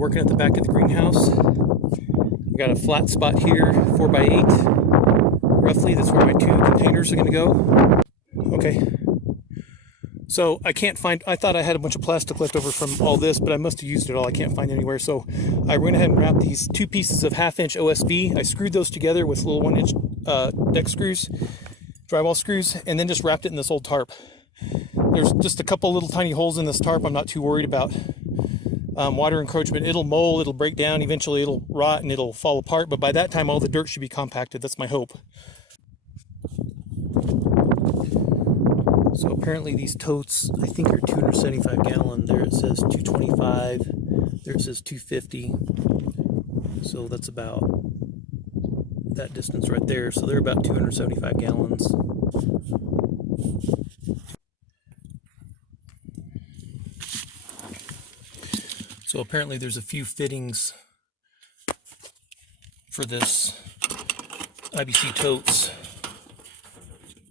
working at the back of the greenhouse. We've got a flat spot here, 4x8, roughly. That's where my 2 containers are going to go. Okay. So I can't find, I thought I had a bunch of plastic left over from all this, but I must have used it all. I can't find it anywhere. So I went ahead and wrapped these 2 pieces of 1/2-inch OSB. I screwed those together with little 1-inch deck screws, drywall screws, and then just wrapped it in this old tarp. There's just a couple little tiny holes in this tarp. I'm not too worried about water encroachment. It'll mold, it'll break down, eventually it'll rot and it'll fall apart. But by that time, all the dirt should be compacted. That's my hope. So apparently these totes, I think, are 275 gallon. There it says 225. There it says 250. So that's about that distance right there. So they're about 275 gallons. So apparently there's a few fittings for this IBC totes.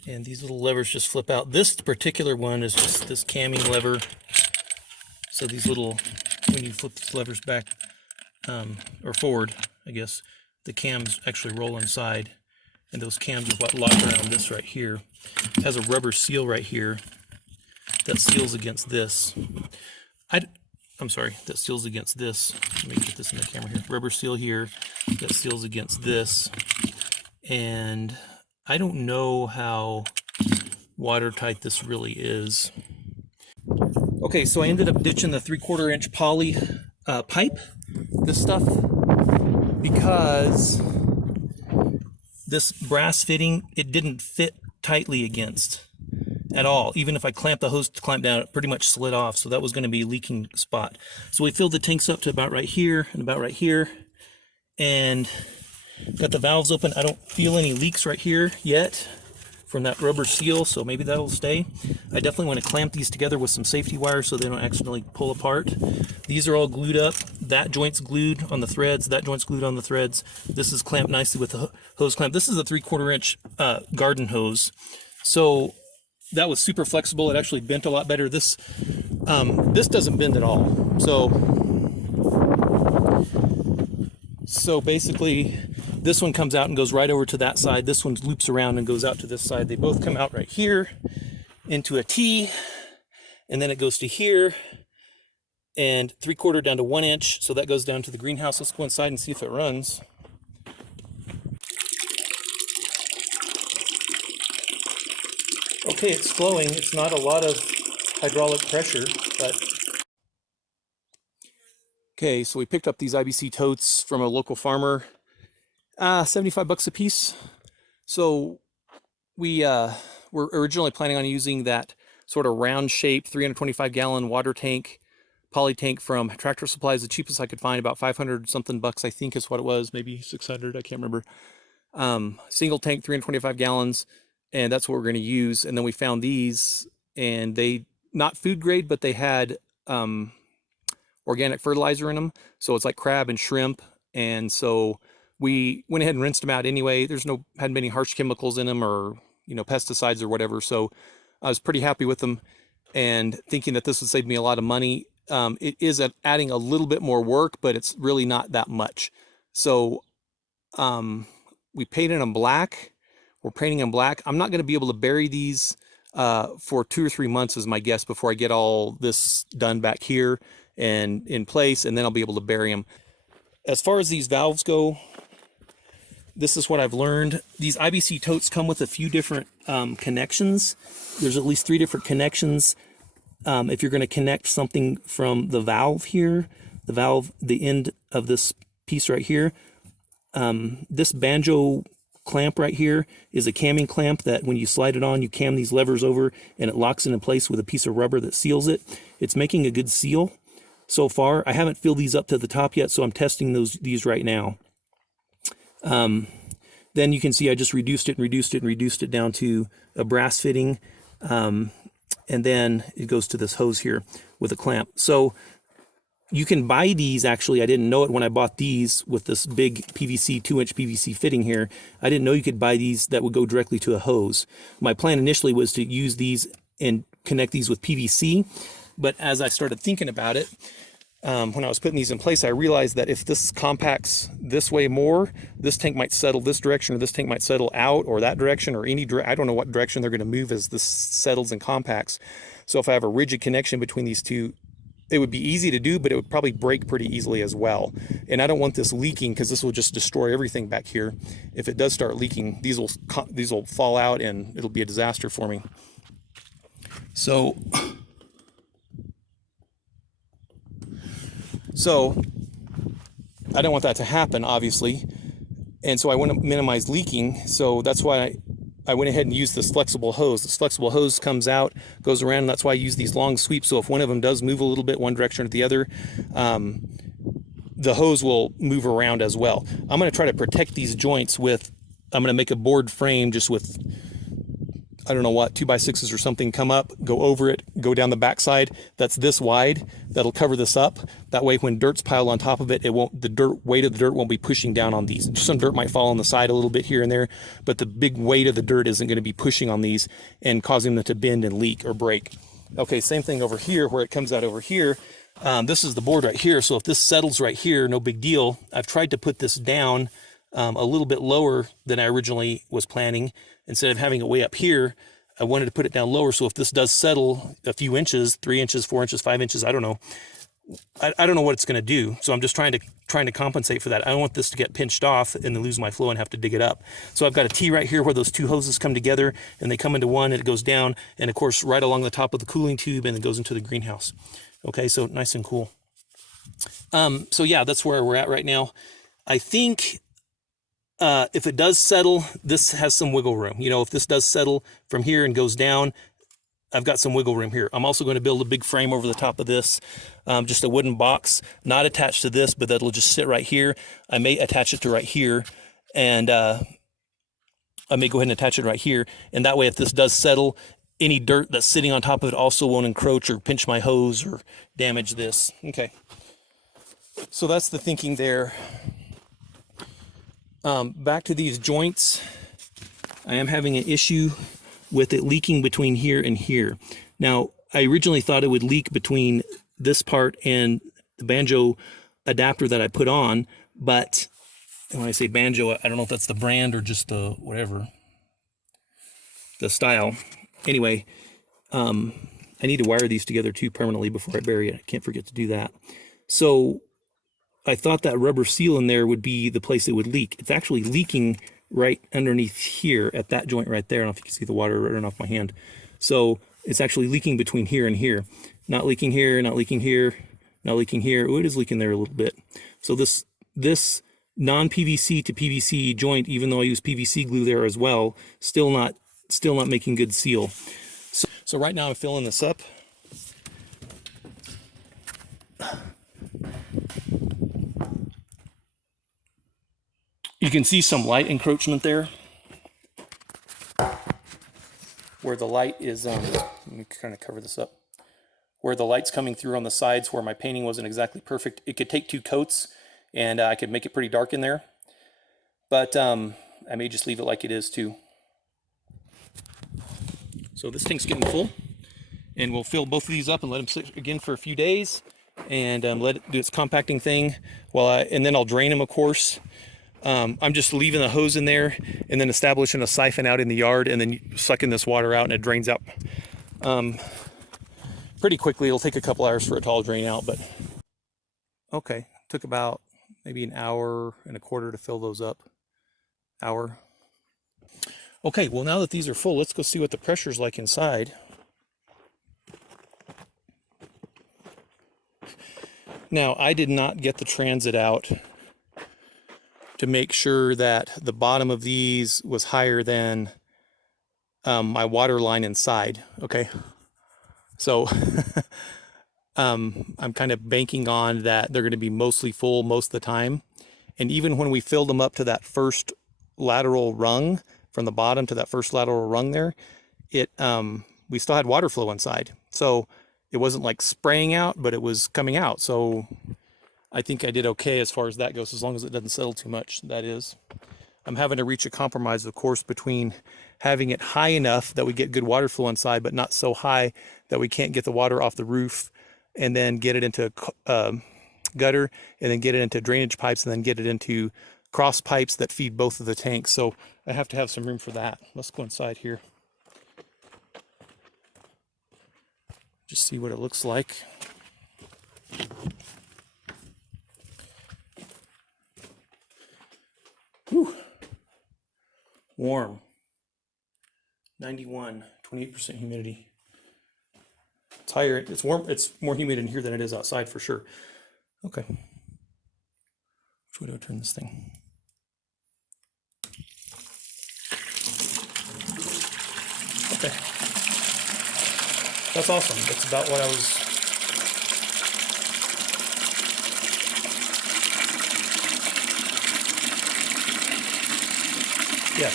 And these little levers just flip out. This particular one is just this camming lever. So these little, when you flip these levers back or forward, I guess, the cams actually roll inside. And those cams are what lock around this right here. It has a rubber seal right here that seals against this. I'm sorry, that seals against this. Let me get this in the camera here. Rubber seal here that seals against this. And I don't know how watertight this really is. Okay, so I ended up ditching the 3/4 inch poly pipe, this stuff, because this brass fitting, it didn't fit tightly against at all. Even if I clamped the hose to clamp down, it pretty much slid off. So that was going to be a leaking spot. So we filled the tanks up to about right here and about right here. And got the valves open. I don't feel any leaks right here yet from that rubber seal, so maybe that'll stay. I definitely want to clamp these together with some safety wire so they don't accidentally pull apart. These are all glued up. That joint's glued on the threads. That joint's glued on the threads. This is clamped nicely with the hose clamp. This is a 3/4 inch garden hose. So that was super flexible. It actually bent a lot better. This doesn't bend at all. So basically, this one comes out and goes right over to that side. This one loops around and goes out to this side. They both come out right here into a T, and then it goes to here, and 3/4 down to 1 inch. So that goes down to the greenhouse. Let's go inside and see if it runs. Okay, it's flowing. It's not a lot of hydraulic pressure, but okay, so we picked up these IBC totes from a local farmer, 75 bucks a piece. So we were originally planning on using that sort of round shape 325 gallon water tank, poly tank from Tractor Supply is the cheapest I could find, about 500 something bucks, I think is what it was, maybe 600, I can't remember. Single tank, 325 gallons, and that's what we're going to use. And then we found these, and they, not food grade, but they had organic fertilizer in them. So it's like crab and shrimp. And so we went ahead and rinsed them out anyway. Hadn't been any harsh chemicals in them or, pesticides or whatever. So I was pretty happy with them and thinking that this would save me a lot of money. It is adding a little bit more work, but it's really not that much. So we painted them black. We're painting them black. I'm not going to be able to bury these for 2 or 3 months is my guess before I get all this done back here and in place, and then I'll be able to bury them. As far as these valves go, this is what I've learned. These IBC totes come with a few different connections. There's at least 3 different connections. If you're going to connect something from the valve here, the end of this piece right here, this banjo clamp right here is a camming clamp that when you slide it on, you cam these levers over and it locks it in place with a piece of rubber that seals it. It's making a good seal so far. I haven't filled these up to the top yet, so I'm testing these right now. Then you can see I just reduced it down to a brass fitting, and then it goes to this hose here with a clamp. So you can buy these, actually. I didn't know it when I bought these with this big PVC, 2-inch PVC fitting here. I didn't know you could buy these that would go directly to a hose. My plan initially was to use these and connect these with PVC, but as I started thinking about it, when I was putting these in place, I realized that if this compacts this way more, this tank might settle this direction, or this tank might settle out or that direction, or any I don't know what direction they're going to move as this settles and compacts. So if I have a rigid connection between these two, it would be easy to do, but it would probably break pretty easily as well. And I don't want this leaking, because this will just destroy everything back here. If it does start leaking, these will fall out and it'll be a disaster for me. So I don't want that to happen, obviously. And so I want to minimize leaking. So that's why I went ahead and used this flexible hose. This flexible hose comes out, goes around, and that's why I use these long sweeps. So if one of them does move a little bit one direction or the other, the hose will move around as well. I'm going to try to protect these joints with, I'm going to make a board frame just with, I don't know what, 2x6s or something, come up, go over it, go down the backside. That's this wide. That'll cover this up. That way, when dirt's piled on top of it, it won't, the weight of the dirt won't be pushing down on these. Some dirt might fall on the side a little bit here and there, but the big weight of the dirt isn't going to be pushing on these and causing them to bend and leak or break. Okay, same thing over here where it comes out over here. This is the board right here. So if this settles right here, no big deal. I've tried to put this down a little bit lower than I originally was planning. Instead of having it way up here, I wanted to put it down lower. So if this does settle a few inches, 3 inches, 4 inches, 5 inches, I don't know. I don't know what it's going to do. So I'm just trying to compensate for that. I don't want this to get pinched off and then lose my flow and have to dig it up. So I've got a T right here where those two hoses come together and they come into one and it goes down. And of course, right along the top of the cooling tube, and it goes into the greenhouse. Okay, so nice and cool. So yeah, that's where we're at right now. I think if it does settle, this has some wiggle room. You know, if this does settle from here and goes down, I've got some wiggle room here. I'm also going to build a big frame over the top of this, just a wooden box, not attached to this, but that'll just sit right here. I may attach it to right here, and I may go ahead and attach it right here. And that way, if this does settle, any dirt that's sitting on top of it also won't encroach or pinch my hose or damage this. Okay. So that's the thinking there. Back to these joints. I am having an issue with it leaking between here and here. Now, I originally thought it would leak between this part and the banjo adapter that I put on, but when I say banjo, I don't know if that's the brand or just the whatever, the style. Anyway, I need to wire these together too permanently before I bury it. I can't forget to do that. So I thought that rubber seal in there would be the place it would leak. It's actually leaking right underneath here at that joint right there. I don't know if you can see the water running off my hand. So it's actually leaking between here and here. Not leaking here, not leaking here, not leaking here. Oh, it is leaking there a little bit. So this non-PVC to PVC joint, even though I use PVC glue there as well, still not making good seal. So right now I'm filling this up. You can see some light encroachment there, where the light is, let me kind of cover this up, where the light's coming through on the sides where my painting wasn't exactly perfect. It could take 2 coats and I could make it pretty dark in there, but I may just leave it like it is too. So this tank's getting full, and we'll fill both of these up and let them sit again for a few days and let it do its compacting thing and then I'll drain them, of course. I'm just leaving the hose in there and then establishing a siphon out in the yard and then sucking this water out, and it drains out pretty quickly. It'll take a couple hours for it to all drain out, but okay. Took about maybe an hour and a quarter to fill those up. Hour. Okay, well, now that these are full, let's go see what the pressure's like inside. Now, I did not get the transit out to make sure that the bottom of these was higher than my water line inside, okay? So I'm kind of banking on that they're going to be mostly full most of the time. And even when we filled them up to that first lateral rung, from the bottom to that first lateral rung there, we still had water flow inside. So it wasn't like spraying out, but it was coming out. So I think I did okay as far as that goes, as long as it doesn't settle too much, that is. I'm having to reach a compromise, of course, between having it high enough that we get good water flow inside, but not so high that we can't get the water off the roof and then get it into gutter, and then get it into drainage pipes, and then get it into cross pipes that feed both of the tanks. So I have to have some room for that. Let's go inside here. Just see what it looks like. Whew. Warm. 91, 28% humidity. It's higher, it's warm, it's more humid in here than it is outside for sure. Okay. Which way do I turn this thing? Okay. That's awesome. That's about what I was. Yeah.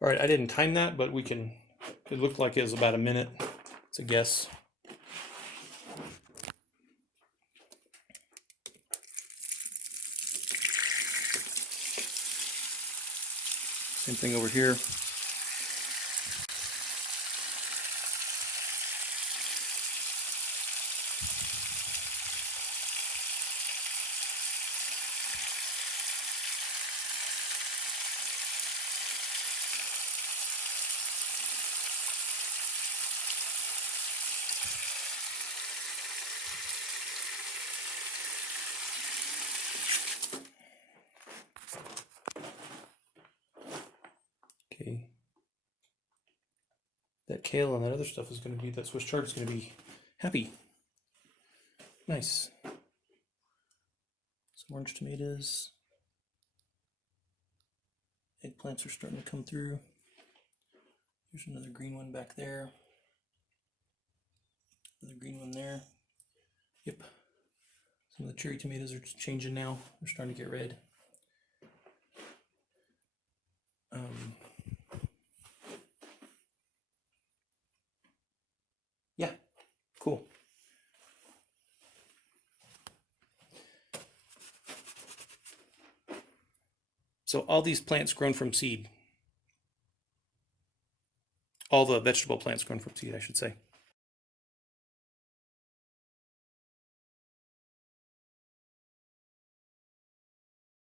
All right, I didn't time that, but we can, it looked like it was about a minute. It's a guess. Same thing over here. Okay. That kale and that other stuff is going to be, that Swiss chard is going to be happy. Nice. Some orange tomatoes. Eggplants are starting to come through. There's another green one back there. Another green one there. Yep. Some of the cherry tomatoes are just changing now. They're starting to get red. Yeah, cool. So all these plants grown from seed. All the vegetable plants grown from seed, I should say.